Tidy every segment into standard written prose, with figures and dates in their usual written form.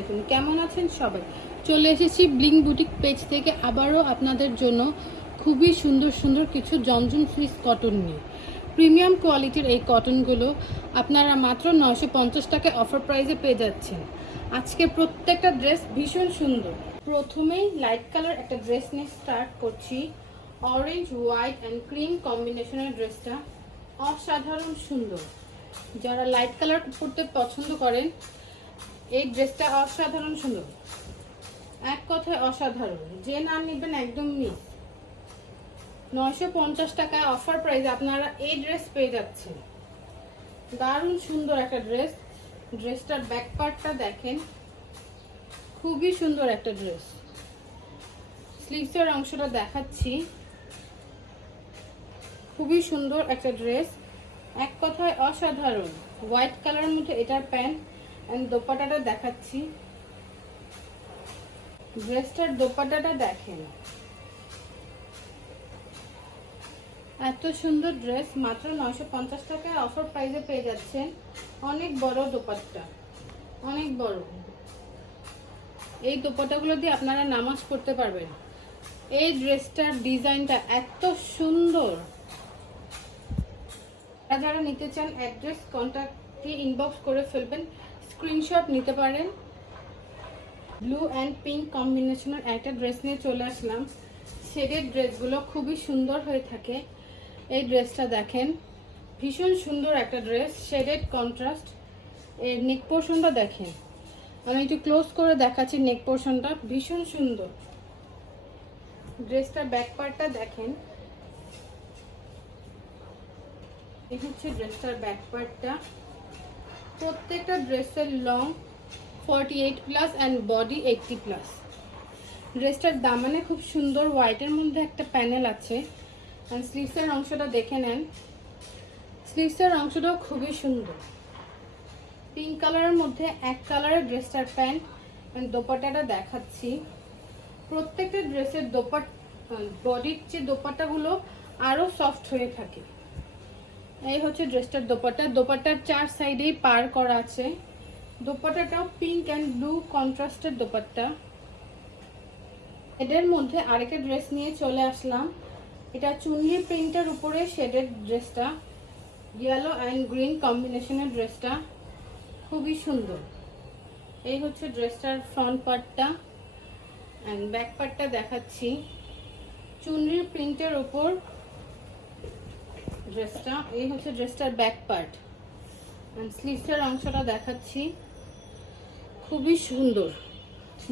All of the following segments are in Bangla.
আলাইকুম, কেমন আছেন সবাই? চলে এসেছি ব্লিং বুটিক পেজ থেকে আবারও আপনাদের জন্য খুবই সুন্দর সুন্দর কিছু জমজম ফ্লিস কটন নিয়ে। প্রিমিয়াম কোয়ালিটির এই কটনগুলো আপনারা মাত্র 950 টাকায় অফার প্রাইসে পেয়ে যাচ্ছেন। আজকে প্রত্যেকটা ড্রেস ভীষণ সুন্দর। প্রথমেই লাইট কালার একটা ড্রেস নিয়ে স্টার্ট করছি। অরেঞ্জ, হোয়াইট অ্যান্ড ক্রিম কম্বিনেশনের ড্রেসটা অসাধারণ সুন্দর। যারা লাইট কালার পরতে পছন্দ করেন, এই ড্রেসটা অসাধারণ সুন্দর, এক কথায় অসাধারণ। যে না নেবেন একদম মিস। 950 টাকায় অফার প্রাইস আপনারা এই ড্রেস পেয়ে যাচ্ছেন। দারুণ সুন্দর একটা ড্রেস। ড্রেসটার ব্যাক পার্টটা দেখেন, খুবই সুন্দর একটা ড্রেস। স্লিভসের অংশটা দেখাচ্ছি, খুবই সুন্দর একটা ড্রেস, এক কথায় অসাধারণ। হোয়াইট কালারের মধ্যে এটার প্যান্ট এন্ড দোপাট্টাটা দেখাচ্ছি। ড্রেসটার দোপাট্টাটা দেখেন, এত সুন্দর ড্রেস মাত্র 950 টাকায় অফার প্রাইসে পেয়ে যাচ্ছেন। অনেক বড় দোপাট্টা, অনেক বড়। এই দোপাট্টাগুলো দিয়ে আপনারা নামাজ পড়তে পারবেন। এই ড্রেসটার ডিজাইনটা এত সুন্দর। যারা নিতে চান অ্যাড্রেস কন্ট্যাক্টে ইনবক্স করে ফেলবেন, স্ক্রিনশট নিতে পারেন। ব্লু অ্যান্ড পিঙ্ক কম্বিনেশনের একটা ড্রেস নিয়ে চলে আসলাম। শেডের ড্রেসগুলো খুবই সুন্দর হয়ে থাকে। এই ড্রেসটা দেখেন, ভীষণ সুন্দর একটা ড্রেস, শেডেড কন্ট্রাস্ট। এর নেক পোর্শনটা দেখেন, আমি একটু ক্লোজ করে দেখাচ্ছি। নেক পোর্শনটা ভীষণ সুন্দর। ড্রেসটার ব্যাক পার্টটা দেখেন, এই হচ্ছে ড্রেসটার ব্যাক পার্টটা। প্রত্যেকটা ড্রেসের long 48 plus and body 80 plus. ড্রেসটার দামানে খুব সুন্দর হোয়াইটের মধ্যে একটা প্যানেল আছে। অ্যান্ড স্লিভসের অংশটা দেখে নেন, স্লিভসের অংশটাও খুবই সুন্দর। পিঙ্ক কালারের মধ্যে এক কালারের ড্রেসটার প্যান্ট অ্যান্ড দোপাট্টাটা দেখাচ্ছি। প্রত্যেকটা ড্রেসের বডির যে দোপাট্টাগুলো আরও সফট হয়ে থাকে। এই হচ্ছে ড্রেসটার দোপাট্টা। দোপাট্টার চার সাইডেই পার করা আছে। দোপাট্টাটাও পিঙ্ক অ্যান্ড ব্লু কন্ট্রাস্টের দোপাট্টা। এদের মধ্যে আরেকটা ড্রেস নিয়ে চলে আসলাম। এটা চুনরি প্রিন্টের উপরে শেডেড ড্রেসটা, ইয়েলো অ্যান্ড গ্রিন কম্বিনেশনের ড্রেসটা খুবই সুন্দর। এই হচ্ছে ড্রেসটার ফ্রন্ট পার্টটা অ্যান্ড ব্যাক পার্টটা দেখাচ্ছি। চুনরি প্রিন্টের উপর ড্রেসটা, এই হচ্ছে ড্রেসটার ব্যাক পার্ট অ্যান্ড স্লিভসের অংশটা দেখাচ্ছি। খুবই সুন্দর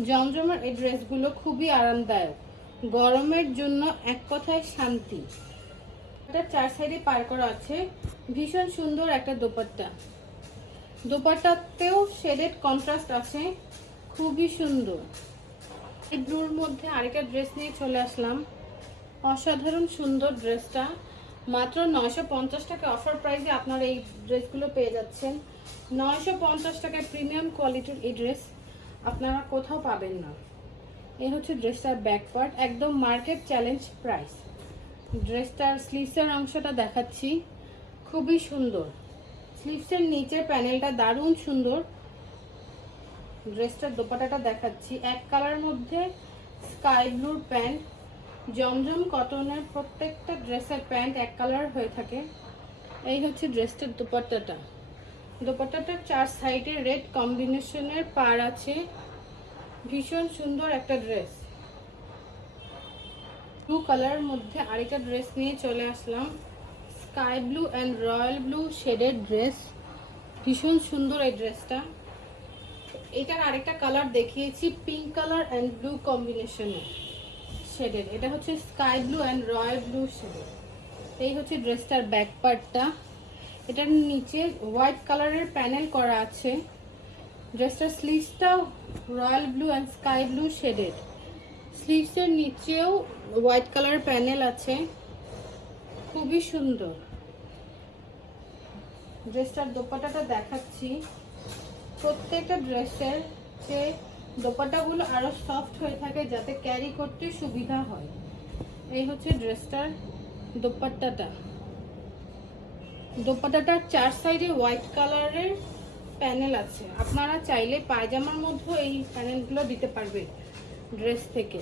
জমজমের এই ড্রেসগুলো, খুবই আরামদায়ক। গরমের জন্য এক কথায় শান্তি। এটা চার সাইডে পার করা আছে। ভীষণ সুন্দর একটা দোপাট্টা। দোপাট্টাতেও শেডেড কন্ট্রাস্ট আছে, খুবই সুন্দর। এই ব্লুর মধ্যে আরেকটা ড্রেস নিয়ে চলে আসলাম। অসাধারণ সুন্দর ড্রেসটা মাত্র 950 টাকা অফার প্রাইসে আপনারা এই ড্রেসগুলো পেয়ে যাচ্ছেন। 950 টাকায় প্রিমিয়াম কোয়ালিটির এই ড্রেস আপনারা কোথাও পাবেন না। এই হচ্ছে ড্রেসটার ব্যাক পার্ট, একদম মার্কেট চ্যালেঞ্জ প্রাইস। ড্রেসটার স্লিভসের অংশটা দেখাচ্ছি, খুবই সুন্দর। স্লিভসের নিচের প্যানেলটা দারুণ সুন্দর। ড্রেসটার দোপাট্টাটা দেখাচ্ছি, এক কালারের মধ্যে স্কাই ব্লুর প্যান্ট। জমজম কটনের প্রত্যেকটা ড্রেসের প্যান্ট এক কালার হয়ে থাকে। এই হচ্ছে ড্রেসটার দোপাট্টাটা। দোপাট্টাটার চার সাইডে রেড কম্বিনেশনের পার আছে। ভীষণ সুন্দর একটা ড্রেস। ব্লু কালারের মধ্যে আরেকটা ড্রেস নিয়ে চলে আসলাম। Sky blue and royal blue শেডের ড্রেস, ভীষণ সুন্দর এই ড্রেসটা। এটার আরেকটা কালার দেখিয়েছি, পিঙ্ক কালার অ্যান্ড ব্লু কম্বিনেশনের শেডের। এটা হচ্ছে sky blue and royal blue শেডের। এই হচ্ছে ড্রেসটার ব্যাক পার্টটা। এটার নিচে হোয়াইট কালারের প্যানেল করা আছে। ড্রেসটার স্লিভসটাও royal blue and sky blue shaded. স্লিভসের নিচেও হোয়াইট কালারের প্যানেল আছে, খুবই সুন্দর। ড্রেসটার দোপাট্টাটা দেখাচ্ছি। প্রত্যেকটা ড্রেসের যে দোপাট্টাগুলো আরো সফট হয়ে থাকে, যাতে ক্যারি করতে সুবিধা হয়। এই হচ্ছে ড্রেসটার দোপাট্টাটা। দোপাট্টাটার চার সাইডে হোয়াইট কালারের প্যানেল আছে, আপনারা চাইলে পায়জামার মধ্যেও এই প্যানেলগুলো দিতে পারবেন ড্রেস থেকে।